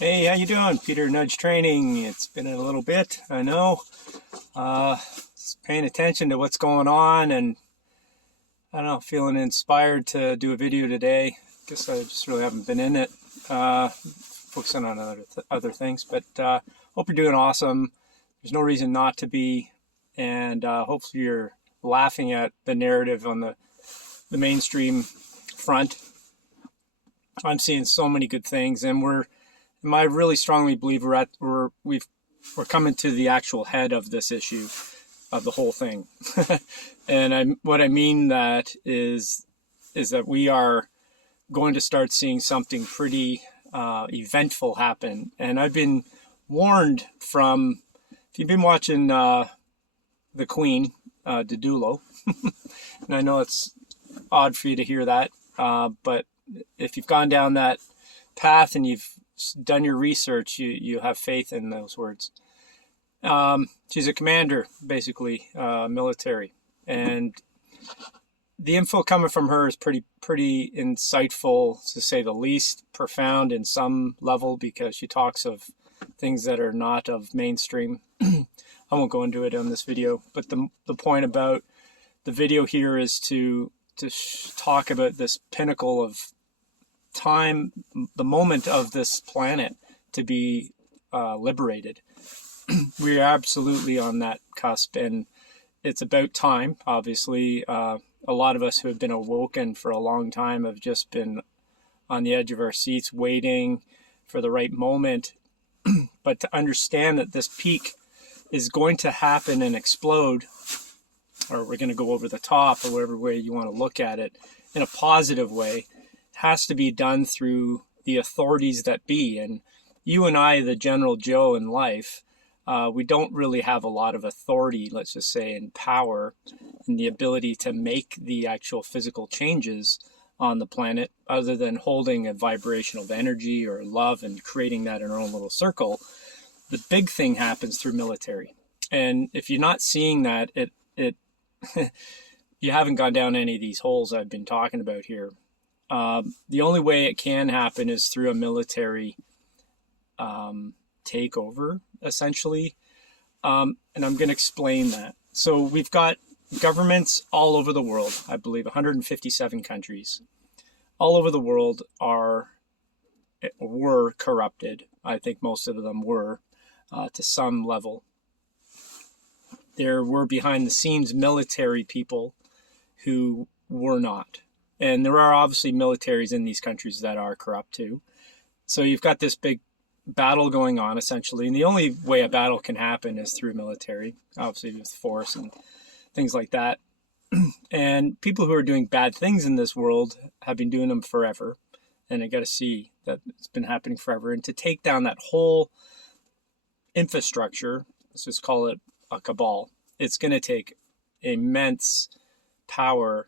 Hey, how you doing? Peter Nudge Training. It's been a little bit, I know. Just paying attention to what's going on, and I don't know, feeling inspired to do a video today. Guess I just really haven't been in it. Focusing on other things, but hope you're doing awesome. There's no reason not to be, and hopefully you're laughing at the narrative on the mainstream front. I'm seeing so many good things, and I really strongly believe we're coming to the actual head of this issue of the whole thing. And what I mean that is that we are going to start seeing something pretty eventful happen. And I've been warned from, if you've been watching the Queen, Didulo, and I know it's odd for you to hear that, but if you've gone down that path and you've done your research, you have faith in those words. She's a commander, basically, military, and the info coming from her is pretty insightful, to say the least, profound in some level, because she talks of things that are not of mainstream. I won't go into it on this video, but the point about the video here is to talk about this pinnacle of time, the moment of this planet to be liberated. We are absolutely on that cusp, and it's about time. Obviously, a lot of us who have been awoken for a long time have just been on the edge of our seats waiting for the right moment. But to understand that this peak is going to happen and explode, or we're going to go over the top, or whatever way you want to look at it, in a positive way, has to be done through the authorities that be. And you and I, the general Joe in life, we don't really have a lot of authority, let's just say, and power, and the ability to make the actual physical changes on the planet, other than holding a vibration of energy or love and creating that in our own little circle. The big thing happens through military. And if you're not seeing that, it you haven't gone down any of these holes I've been talking about here. The only way it can happen is through a military takeover, essentially. And I'm going to explain that. So we've got governments all over the world, I believe 157 countries all over the world were corrupted. I think most of them were to some level. There were behind the scenes military people who were not. And there are obviously militaries in these countries that are corrupt too. So you've got this big battle going on, essentially. And the only way a battle can happen is through military, obviously with force and things like that. And people who are doing bad things in this world have been doing them forever. And I got to see that it's been happening forever. And to take down that whole infrastructure, let's just call it a cabal, it's going to take immense power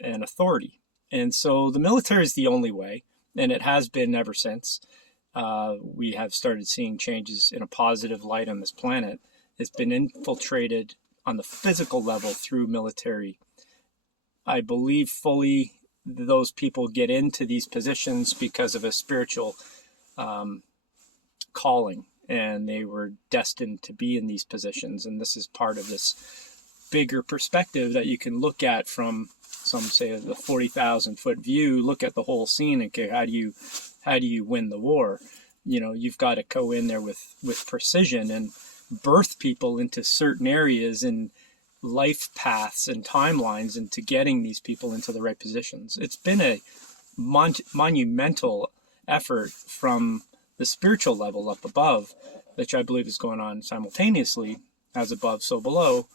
and authority. And so the military is the only way, and it has been ever since we have started seeing changes in a positive light on this planet. It's been infiltrated on the physical level through military. I believe fully those people get into these positions because of a spiritual calling, and they were destined to be in these positions. And this is part of this bigger perspective that you can look at from, some say, the 40,000 foot view. Look at the whole scene. Okay, how do you win the war? You know, you've got to go in there with precision and birth people into certain areas and life paths and timelines into getting these people into the right positions. It's been a monumental effort from the spiritual level up above, which I believe is going on simultaneously, as above, so below.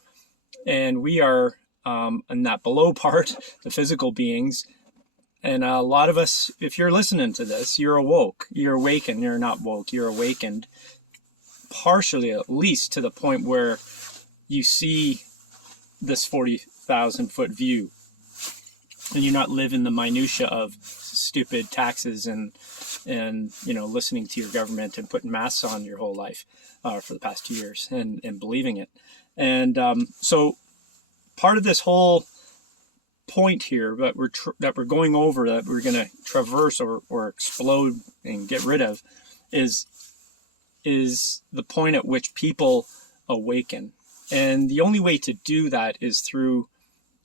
And we are in that below part, the physical beings. And a lot of us, if you're listening to this, you're awoke, you're awakened, you're not woke, you're awakened, partially at least, to the point where you see this 40,000 foot view, and you're not living the minutia of stupid taxes and you know, listening to your government and putting masks on your whole life for the past 2 years and believing it. And so part of this whole point here that we're going over, that we're going to traverse or explode and get rid of, is the point at which people awaken. And the only way to do that is through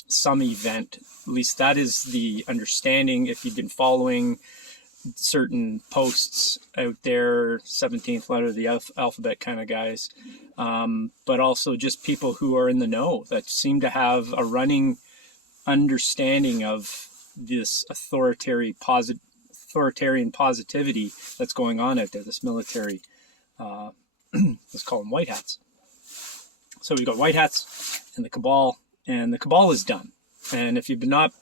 some event. At least that is the understanding if you've been following certain posts out there, 17th letter of the alphabet kind of guys, but also just people who are in the know that seem to have a running understanding of this authoritarian positivity that's going on out there, this military, let's call them white hats. So we've got white hats and the cabal is done. And if you've been not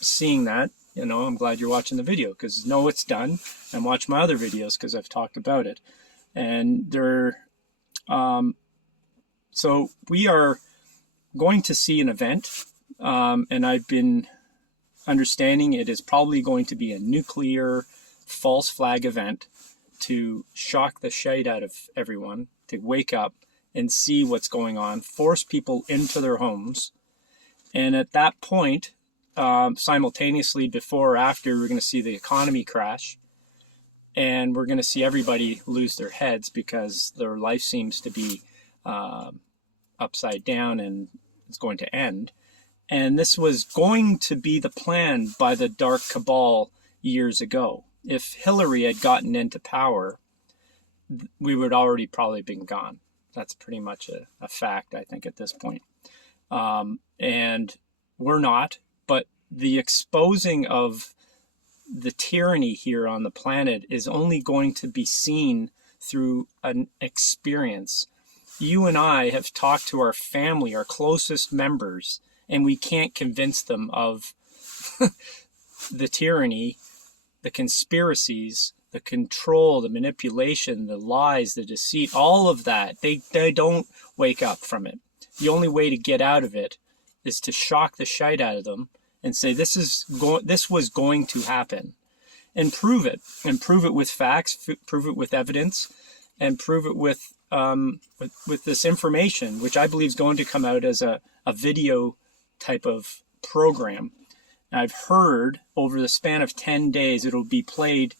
seeing that, you know, I'm glad you're watching the video, because no, it's done. And watch my other videos because I've talked about it. And so we are going to see an event, and I've been understanding it is probably going to be a nuclear false flag event to shock the shite out of everyone, to wake up and see what's going on, force people into their homes. And at that point, simultaneously, before or after, we're going to see the economy crash, and we're going to see everybody lose their heads because their life seems to be upside down and it's going to end. And this was going to be the plan by the dark cabal years ago. If Hillary had gotten into power, we would already probably been gone. That's pretty much a fact, I think, at this point. And we're not, but the exposing of the tyranny here on the planet is only going to be seen through an experience. You and I have talked to our family, our closest members, and we can't convince them of the tyranny, the conspiracies, the control, the manipulation, the lies, the deceit, all of that. They don't wake up from it. The only way to get out of it is to shock the shite out of them and say this was going to happen, and prove it with facts, prove it with evidence, and prove it with this information, which I believe is going to come out as a video type of program. And I've heard over the span of 10 days it'll be played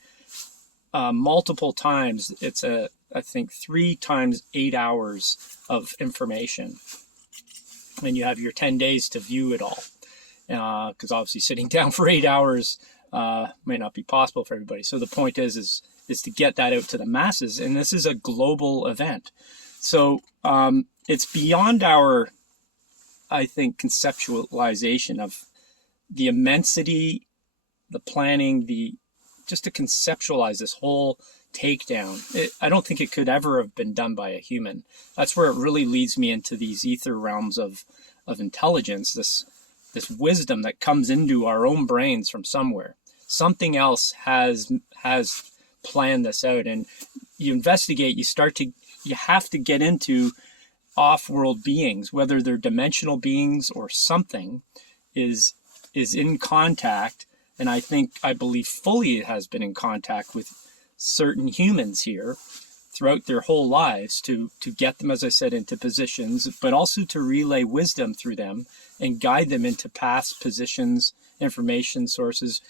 multiple times. It's I think 3 times 8 hours of information, and you have your 10 days to view it all, because obviously sitting down for 8 hours may not be possible for everybody. So the point is to get that out to the masses, and this is a global event. So it's beyond our, I think, conceptualization of the immensity, the planning, just to conceptualize this whole takedown. I don't think it could ever have been done by a human. That's where it really leads me into these ether realms of intelligence, this wisdom that comes into our own brains from somewhere. Something else has planned this out, and you investigate, you have to get into off-world beings, whether they're dimensional beings or something is in contact. And I believe fully it has been in contact with certain humans here throughout their whole lives to get them, as I said, into positions, but also to relay wisdom through them and guide them into past positions, information sources.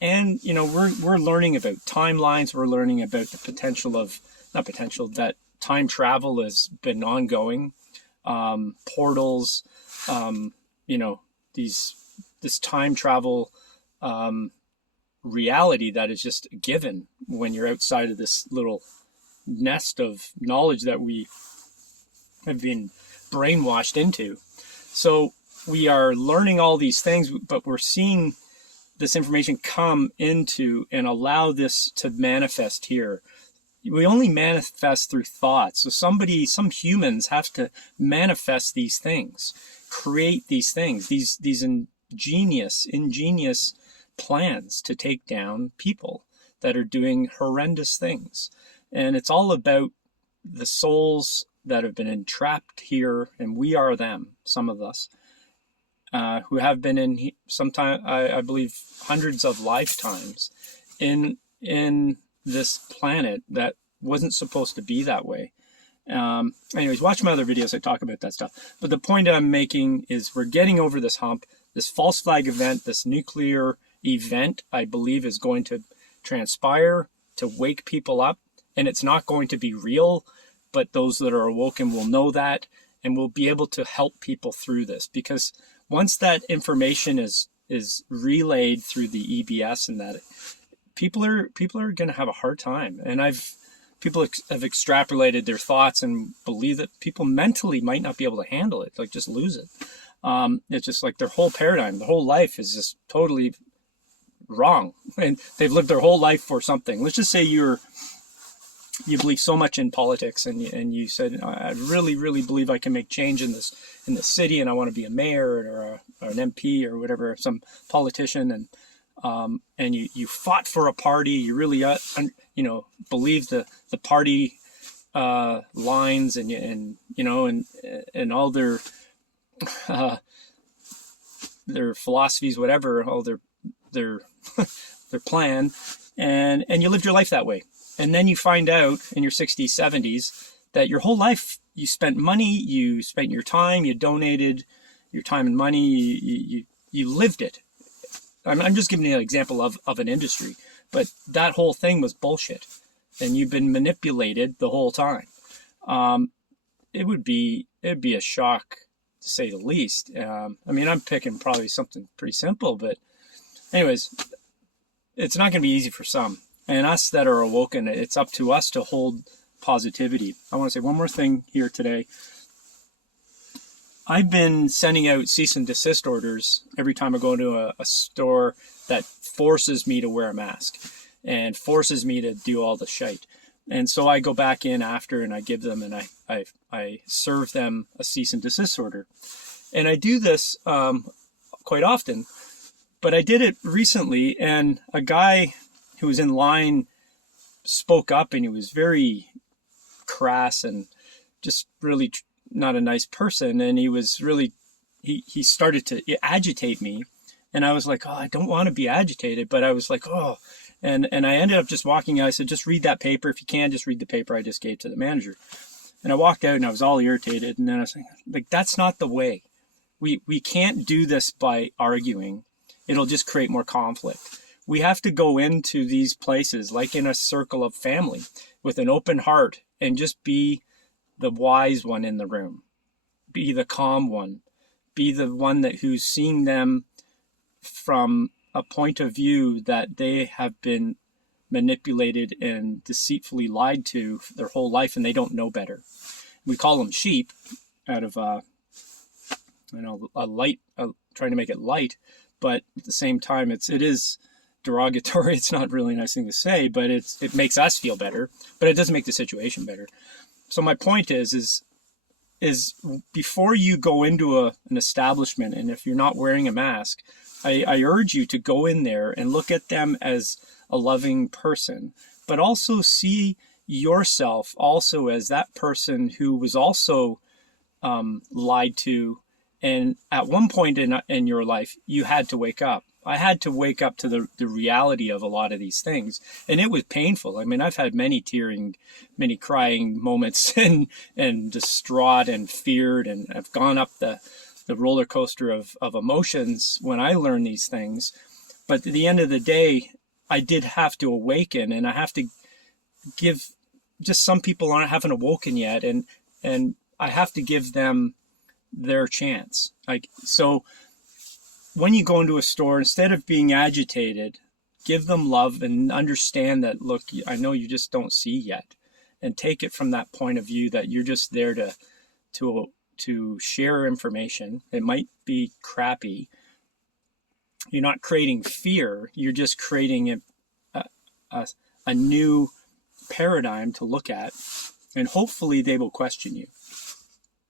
And, you know, we're learning about timelines. We're learning about the potential that time travel has been ongoing, portals, you know, this time travel reality that is just given when you're outside of this little nest of knowledge that we have been brainwashed into. So we are learning all these things, but we're seeing this information come into and allow this to manifest here. We only manifest through thoughts. So some humans have to manifest these things, create these things, these ingenious plans to take down people that are doing horrendous things. And it's all about the souls that have been entrapped here, and we are them, some of us, who have been in sometime, I believe, hundreds of lifetimes in this planet that wasn't supposed to be that way. Anyways, watch my other videos. I talk about that stuff. But the point I'm making is we're getting over this hump. This false flag event, this nuclear event, I believe, is going to transpire to wake people up. and it's not going to be real, but those that are awoken will know that, and will be able to help people through this. Because once that information is relayed through the EBS, and that people are going to have a hard time. And people have extrapolated their thoughts and believe that people mentally might not be able to handle it, like just lose it. It's just like their whole paradigm, their whole life is just totally wrong, and they've lived their whole life for something. Let's just say you believe so much in politics, and you said, I really believe I can make change in this city, and I want to be a mayor or an MP or whatever, some politician, and you fought for a party. You really believe the party lines, and all their philosophies, whatever, all their their plan, and you lived your life that way. And then you find out in your 60s, 70s that your whole life you spent money, you spent your time, you donated your time and money, you lived it. I'm just giving you an example of an industry, but that whole thing was bullshit, and you've been manipulated the whole time. It'd be a shock, to say the least. I'm picking probably something pretty simple, but anyways, it's not going to be easy for some. And us that are awoken, it's up to us to hold positivity. I want to say one more thing here today. I've been sending out cease and desist orders every time I go into a store that forces me to wear a mask and forces me to do all the shite. And so I go back in after, and I give them, and I serve them a cease and desist order. And I do this quite often, but I did it recently, and a guy who was in line spoke up, and he was very crass and just really not a nice person. And he was really, he started to agitate me. And I was like, oh, I don't want to be agitated, but I was like, oh, and I ended up just walking out. I said, just read that paper. If you can, just read the paper I just gave to the manager. And I walked out, and I was all irritated. And then I was like, that's not the way. We can't do this by arguing. It'll just create more conflict. We have to go into these places like in a circle of family with an open heart and just be the wise one in the room. Be the calm one. Be the one who's seeing them from a point of view that they have been manipulated and deceitfully lied to their whole life, and they don't know better. We call them sheep out of a light, trying to make it light, but at the same time, it is derogatory. It's not really a nice thing to say, but it makes us feel better, but it doesn't make the situation better. So my point is before you go into an establishment, and if you're not wearing a mask, I urge you to go in there and look at them as a loving person, but also see yourself also as that person who was also lied to. And at one point in your life, you had to wake up. I had to wake up to the reality of a lot of these things. And it was painful. I mean, I've had many many crying moments and distraught and feared. And I've gone up the roller coaster of emotions when I learned these things. But at the end of the day, I did have to awaken, and I have to give, just some people haven't awoken yet. And I have to give them their chance. So when you go into a store, instead of being agitated, give them love and understand that, look, I know you just don't see yet, and take it from that point of view that you're just there to share information. It might be crappy. You're not creating fear. You're just creating a new paradigm to look at, and hopefully they will question you.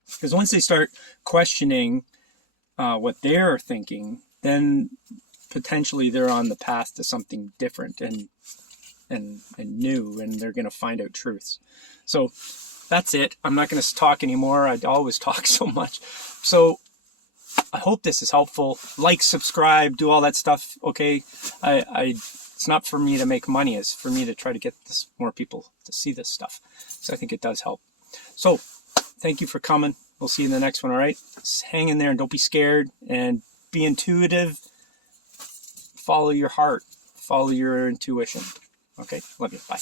Because once they start questioning what they're thinking, then potentially they're on the path to something different and new, and they're going to find out truths. So that's it. I'm not going to talk anymore. I always talk so much. So I hope this is helpful. Like, subscribe, do all that stuff. Okay. It's not for me to make money. It's for me to try to get more people to see this stuff. So I think it does help. So thank you for coming. We'll see you in the next one, all right? Just hang in there and don't be scared, and be intuitive. Follow your heart. Follow your intuition. Okay? Love you. Bye.